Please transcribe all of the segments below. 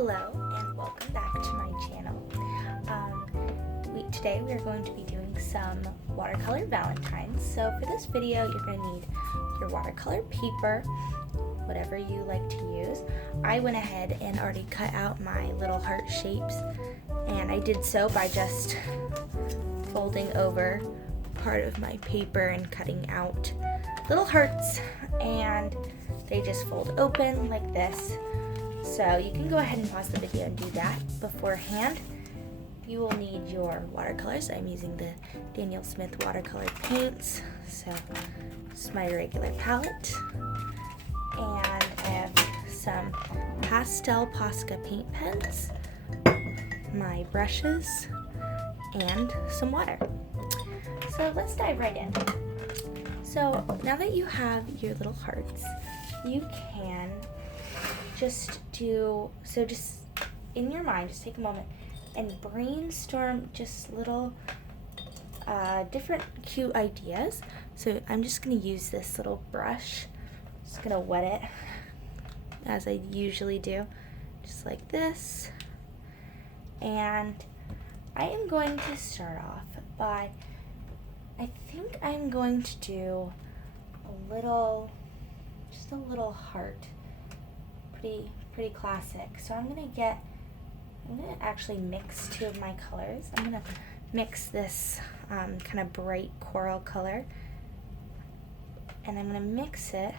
Hello and welcome back to my channel. Today we are going to be doing some watercolor valentines. So for this video you're going to need your watercolor paper, whatever you like to use. I went ahead and already cut out my little heart shapes, and I did so by just folding over part of my paper and cutting out little hearts, and they just fold open like this. So you can go ahead and pause the video and do that beforehand. You will need your watercolors. I'm using the Daniel Smith watercolor paints. So this is my regular palette. And I have some pastel Posca paint pens, my brushes, and some water. So let's dive right in. So now that you have your little hearts, you can just in your mind, just take a moment and brainstorm just little different cute ideas. So I'm just going to use this little brush. Just going to wet it as I usually do, just like this. And I am going to start off by, I think I'm going to do just a little heart. Pretty classic. So I'm gonna actually mix two of my colors. I'm gonna mix this kind of bright coral color, and I'm gonna mix it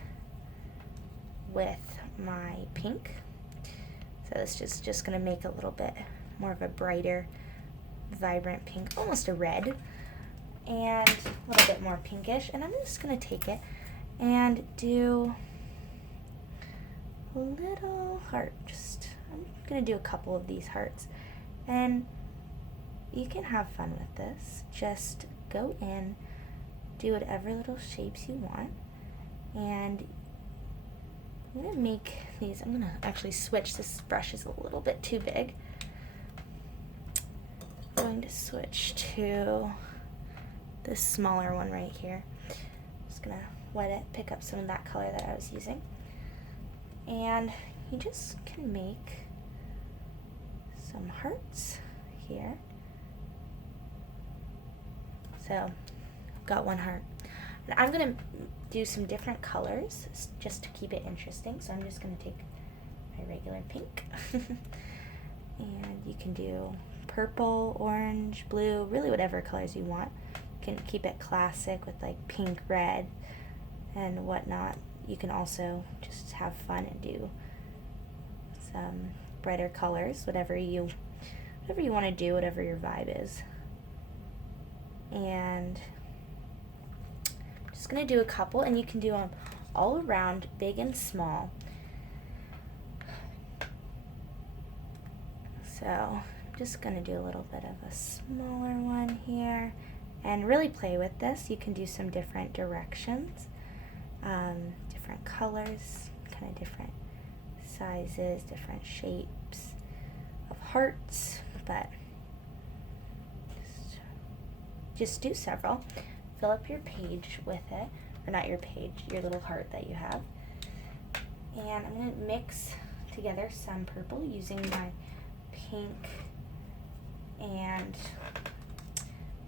with my pink. So this is just gonna make a little bit more of a brighter, vibrant pink, almost a red, and a little bit more pinkish. And I'm just gonna take it and do a little heart. I'm gonna do a couple of these hearts, and you can have fun with this. Just go in, do whatever little shapes you want, and I'm gonna make these. I'm gonna actually switch. This brush is a little bit too big. I'm going to switch to this smaller one right here. Just gonna wet it, pick up some of that color that I was using. And you just can make some hearts here. So I've got one heart. And I'm going to do some different colors just to keep it interesting. So I'm just going to take my regular pink. And you can do purple, orange, blue, really whatever colors you want. You can keep it classic with like pink, red, and whatnot. You can also just have fun and do some brighter colors, whatever you want to do, whatever your vibe is. And I'm just going to do a couple, and you can do them all around, big and small. So I'm just going to do a little bit of a smaller one here and really play with this. You can do some different directions. Different colors, kind of different sizes, different shapes of hearts, but just do several. Fill up your page with it, or not your page, your little heart that you have. And I'm going to mix together some purple using my pink and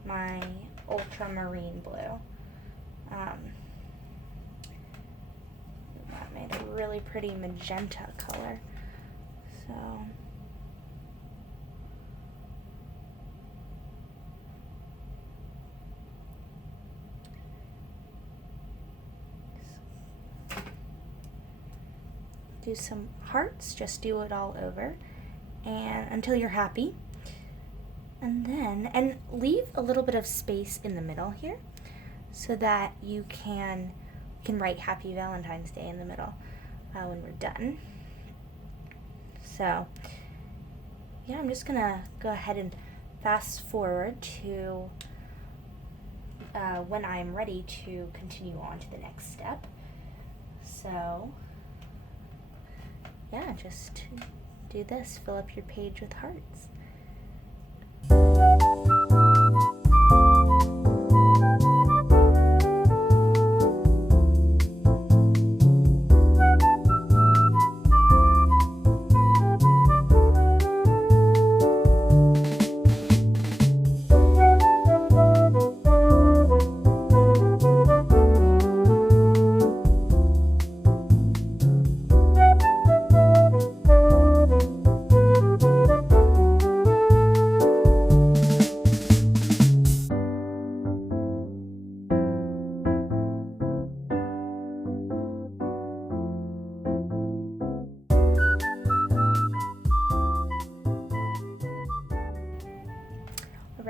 my ultramarine blue. That made a really pretty magenta color. So do some hearts, just do it all over and until you're happy. And leave a little bit of space in the middle here so that you can write Happy Valentine's Day in the middle when we're done. So yeah, I'm just gonna go ahead and fast forward to when I'm ready to continue on to the next step. So yeah, just do this, fill up your page with hearts.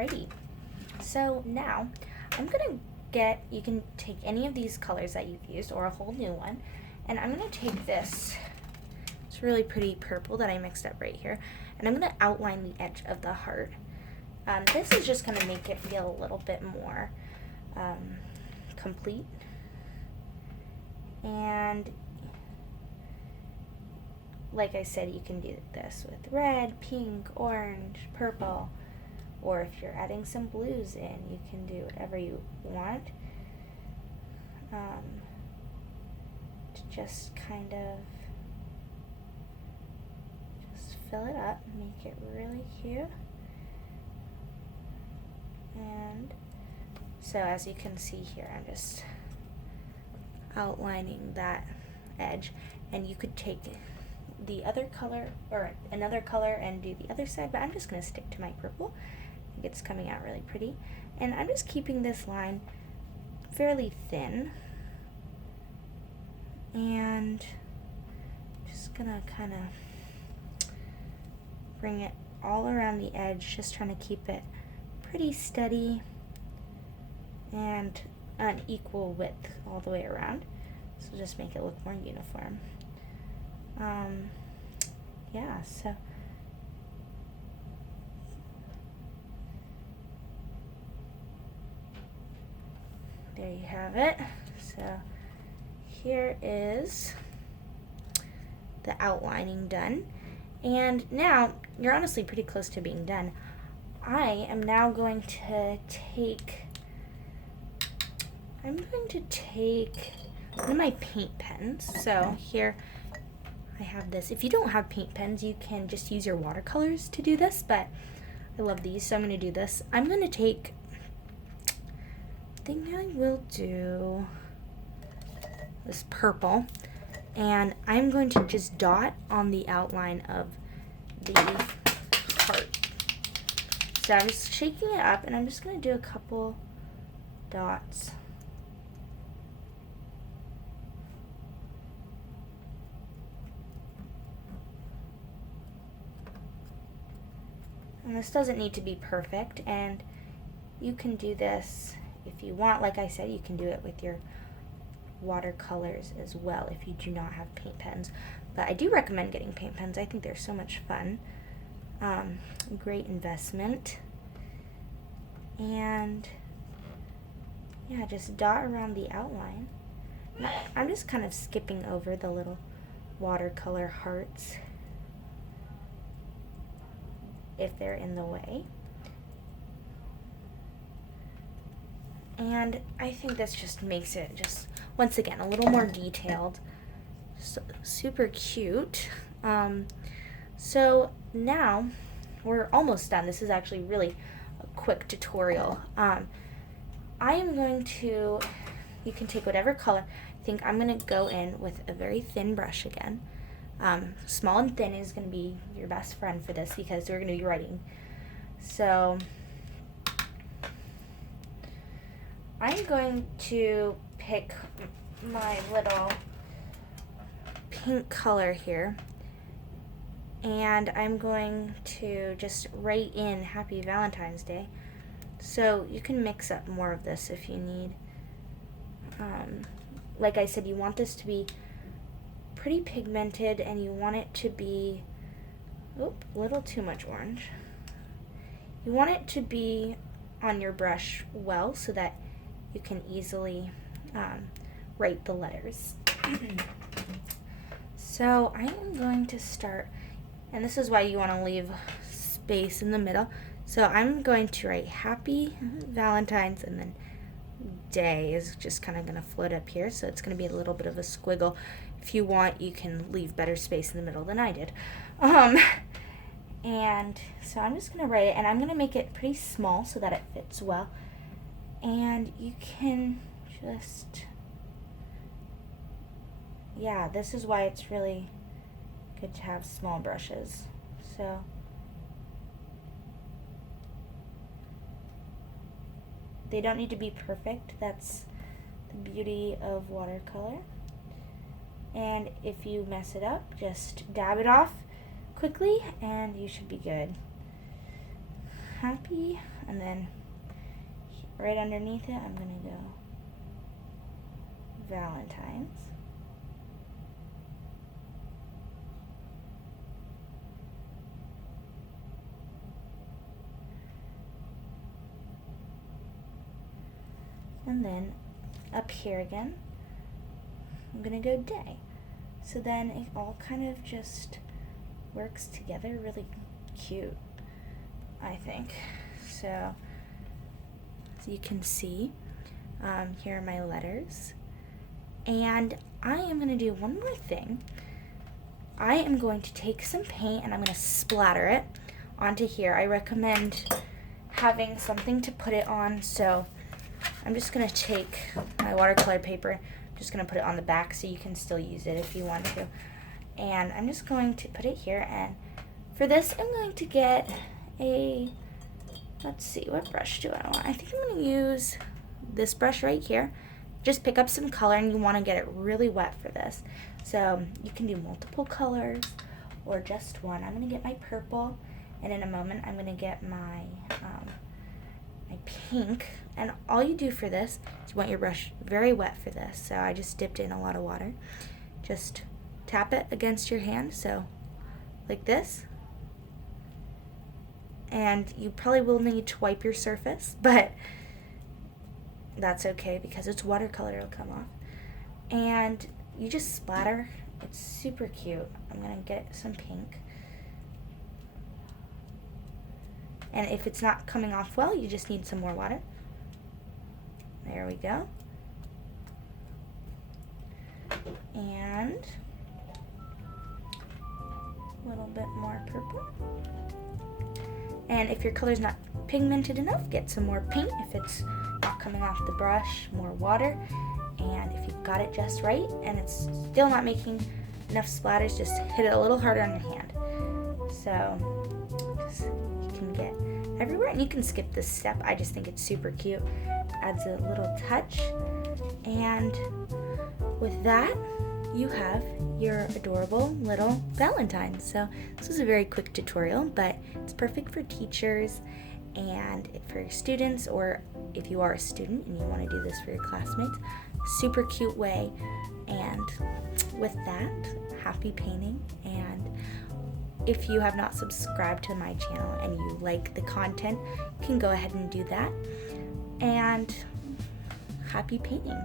Alrighty, so now I'm gonna you can take any of these colors that you've used or a whole new one, and I'm gonna take this, it's really pretty purple that I mixed up right here, and I'm gonna outline the edge of the heart. This is just gonna make it feel a little bit more complete. And like I said, you can do this with red, pink, orange, purple, or if you're adding some blues in, you can do whatever you want. To just kind of just fill it up, make it really cute. And so as you can see here, I'm just outlining that edge, and you could take the other color or another color and do the other side, but I'm just going to stick to my purple. I think it's coming out really pretty, and I'm just keeping this line fairly thin, and just gonna kind of bring it all around the edge, just trying to keep it pretty steady and an equal width all the way around, so just make it look more uniform. Yeah, so there you have it. So here is the outlining done, and now you're honestly pretty close to being done. I am now going to take one of my paint pens. So here I have this. If you don't have paint pens, you can just use your watercolors to do this, but I love these, so I'm going to do this. I'm going to take, I think I will do this purple, and I'm going to just dot on the outline of the heart. So I'm just shaking it up, and I'm just going to do a couple dots. And this doesn't need to be perfect, and you can do this if you want. Like I said, you can do it with your watercolors as well if you do not have paint pens. But I do recommend getting paint pens. I think they're so much fun. Great investment. And yeah, just dot around the outline. I'm just kind of skipping over the little watercolor hearts if they're in the way. And I think this just makes it just, once again, a little more detailed. So, super cute. So now we're almost done. This is actually really a quick tutorial. I am going to, you can take whatever color. I think I'm going to go in with a very thin brush again. Small and thin is going to be your best friend for this because we're going to be writing. So I'm going to pick my little pink color here, and I'm going to just write in Happy Valentine's Day. So you can mix up more of this if you need. Like I said, you want this to be pretty pigmented, and you want it to be, a little too much orange. You want it to be on your brush well so that you can easily write the letters. So I am going to start, and this is why you want to leave space in the middle. So I'm going to write Happy Valentine's, and then Day is just kind of going to float up here, so it's going to be a little bit of a squiggle. If you want, you can leave better space in the middle than I did. And so I'm just going to write it, and I'm going to make it pretty small so that it fits well. And you can just, yeah, this is why it's really good to have small brushes. So they don't need to be perfect. That's the beauty of watercolor. And if you mess it up, just dab it off quickly and you should be good. Happy And then right underneath it, I'm gonna go Valentine's. And then up here again, I'm gonna go day. So then it all kind of just works together really cute, I think. So as you can see, here are my letters. And I am gonna do one more thing. I am going to take some paint and I'm gonna splatter it onto here. I recommend having something to put it on, so I'm just gonna take my watercolor paper, just gonna put it on the back so you can still use it if you want to. And I'm just going to put it here, and for this I'm going to get a, let's see, what brush do I want? I think I'm gonna use this brush right here. Just pick up some color, and you wanna get it really wet for this. So you can do multiple colors or just one. I'm gonna get my purple, and in a moment I'm gonna get my my pink. And all you do for this is you want your brush very wet for this. So I just dipped in a lot of water. Just tap it against your hand, so like this. And you probably will need to wipe your surface, but that's okay because it's watercolor, it'll come off. And you just splatter. It's super cute. I'm gonna get some pink. And if it's not coming off well, you just need some more water. There we go. And a little bit more purple. And if your color's not pigmented enough, get some more paint. If it's not coming off the brush, more water. And if you've got it just right and it's still not making enough splatters, just hit it a little harder on your hand. So just, you can get everywhere, and you can skip this step. I just think it's super cute. Adds a little touch. And with that, you have your adorable little Valentine. So this was a very quick tutorial, but it's perfect for teachers and for your students, or if you are a student and you want to do this for your classmates. Super cute way. And with that, happy painting. And if you have not subscribed to my channel and you like the content, you can go ahead and do that. And happy painting.